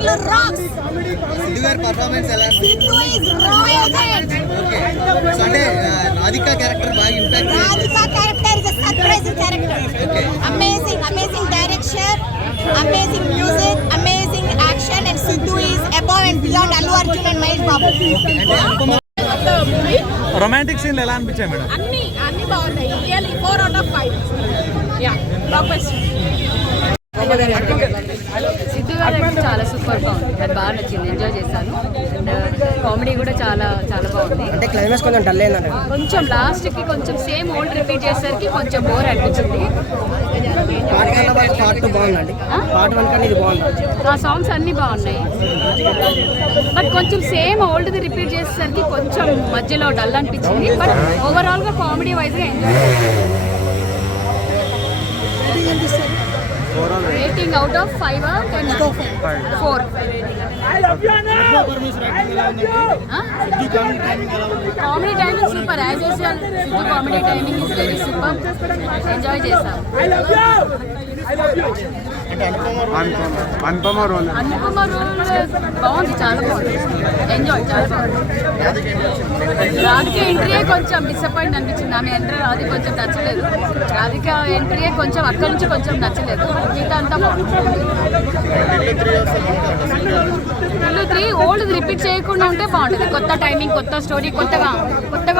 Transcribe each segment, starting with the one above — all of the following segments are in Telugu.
Tillu rocks. Sidhu gaరి performance ఎలా Sidhu is royal. Okay. So అంటే రాధికా క్యారెక్టర్ బాగా impact Radhika character is a surprising character. Okay. Amazing direction, amazing music, amazing action, and Sidhu is above and beyond Allu Arjun and Mahesh Babu. అంటే అనుపమ రొమాంటిక్ సీన్లు ఎలా అనిపించాయి మేడం? అన్ని బాగున్నాయి. Really 4 out of 5. Yeah blockbuster. Siddhu గారు అయితే చాలా సూపర్ బాగుంది. అది బాగా నచ్చింది, ఎంజాయ్ చేశాను. అండ్ కామెడీ కూడా చాలా చాలా బాగుంది. అంటే క్లైమాక్స్ కొంచెం డల్ అయిందండి. కొంచెం లాస్ట్కి కొంచెం సేమ్ ఓల్డ్ రిపీట్ చేసేసరికి కొంచెం బోర్ అనిపించింది. పార్ట్ 2 బాగుందండి. పార్ట్ 1 కన్నా ఇది బాగుంది. ఆ సాంగ్స్ అన్నీ బాగున్నాయి. బట్ కొంచెం సేమ్ ఓల్డ్ది రిపీట్ చేసేసరికి కొంచెం మధ్యలో డల్ అనిపించింది. బట్ ఓవరాల్గా కామెడీ వైజ్గా enjoy rating out of 5 or 10? 4. Comedy timing super. As usual Siddhu comedy timing is very super. Enjoy చేశాం. అనుపమ రోల్ బాగుంది, చాలా బాగుంది. ఎంజాయ్ చాలా బాగుంది. రాధిక ఎంట్రీయే కొంచెం డిసప్పాయింట్ అనిపించింది. ఆమె ఎంట్రీ రాధిక కొంచెం నచ్చలేదు. రాధిక ఎంట్రీయే కొంచెం అక్కడి నుంచి కొంచెం నచ్చలేదు. మిగతా అంతా బాగుంది. Tillu 3 ఓల్డ్ రిపీట్ చేయకుండా ఉంటే బాగుంటుంది. కొత్త టైమింగ్, కొత్త స్టోరీ, కొత్తగా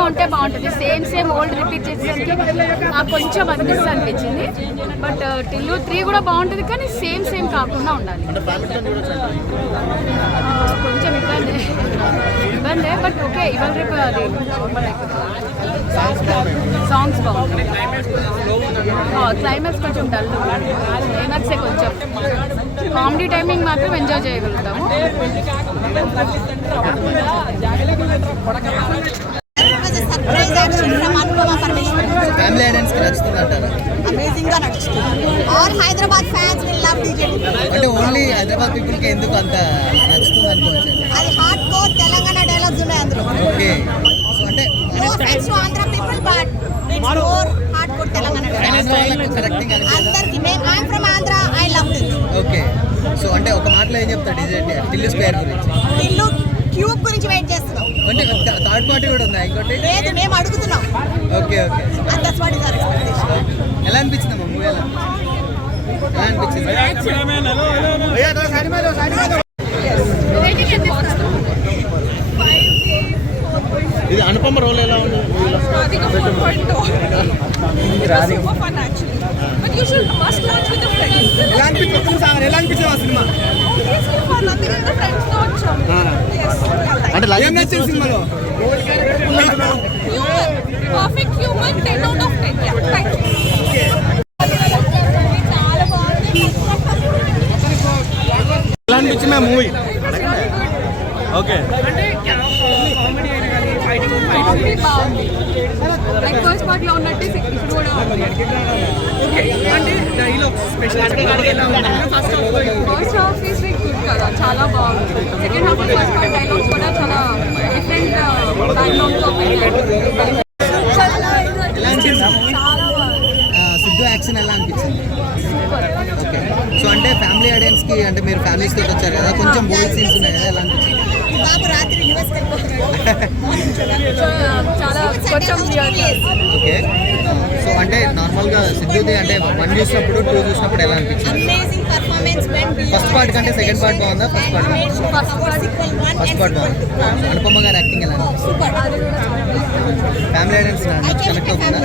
ఉంటే బాగుంటుంది. సేమ్ ఓల్డ్ రిపీట్ చేసేసరికి నాకు కొంచెం అది మిస్ అనిపించింది. బట్ Tillu 3 కూడా బాగుంటుంది, కానీ సేమ్ కాకుండా ఉండాలి. కొంచెం ఇబ్బందే బట్ ఓకే. ఇవాళ రేపు అది సాంగ్స్ బాగుంది. క్లైమాక్స్ కొంచెం డల్. క్లైమాక్సే కొంచెం. కామెడీ టైమింగ్ మాత్రం ఎంజాయ్ చేయగలుగుతాము. Surprise action from Anupama Parameswaran. Family audience కి నచ్చుతుందంటారా? అమేజింగ్ గా నడుస్తుంది. All Hyderabad fans will love DJ. అంటే ఓన్లీ హైదరాబాద్ పీపుల్ కి ఎందుకు అంత నచ్చుతుంది అనుకోవచ్చు? అది హార్డ్ కోర్ తెలంగాణ డైలాగ్స్ ఉన్నాయి అందులో. ఓకే. సో అంటే no offence to Andhra people but it's more hard core Telangana dialogues. Correcting అందరికి I am from Andhra, I love this. Okay. So అంటే ఒక మాటలో ఏం చెప్తాడు టిల్లు స్క్వేర్ గురించి? టిల్లు క్యూబ్ గురించి వెయిట్ చేస్తున్నాం. అంటే థర్డ్ పార్టీ కూడా ఉందా ఇంకోటి? లేదు, మేము అడుగుతున్నాం. Okay. That's what is our expectation. ఎలా అనిపించిందమ్మా మూవీ? ఎలా అనిపించింది? ఇది అనుపమ రోల్ ఎలా ఉంది? ఎలా అనిపించింది ఆ సినిమా? అంటే లైవ్ నచ్చింది సినిమాలో? Perfect humour 10 out of 10. Thank you. ఎలా అనిపించింది ఆ మూవీ? ఓకే. కామెడీ బాగుంది. లైక్ ఫస్ట్ పార్ట్ లో ఉన్నట్టు ఇప్పుడు కూడా first half is like good కదా, చాలా బాగుంది. Second half first part dialogues కూడా చాలా డిఫరెంట్ బ్యాక్గ్రౌండ్ తో పెట్టారు. ఎలా అనిపించింది? సిద్ధు యాక్షన్ ఎలా అనిపించింది? సూపర్. ఓకే. సో అంటే ఫ్యామిలీ ఆడియన్స్ కి, అంటే మీరు ఫ్యామిలీస్ తోటి వచ్చారు కదా, కొంచెం బోల్డ్ సీన్స్ ఉన్నాయి కదా, ఎలా అనిపించింది? బాబు రాత్రి యూఎస్ చాలా కొంచెం ఓకే. సో అంటే నార్మల్గా సిద్ధుది అంటే 1 చూసినప్పుడు 2 చూసినప్పుడు ఎలా అనిపించింది? Amazing performance when first part కంటే సెకండ్ పార్ట్ బాగుందా? ఫస్ట్ పార్ట్ బాగుంది. అనుపమ గారి యాక్టింగ్ ఎలా అనిపించింది? సూపర్. ఫ్యామిలీ ఆడియన్స్ కనెక్ట్ అవుతుందా?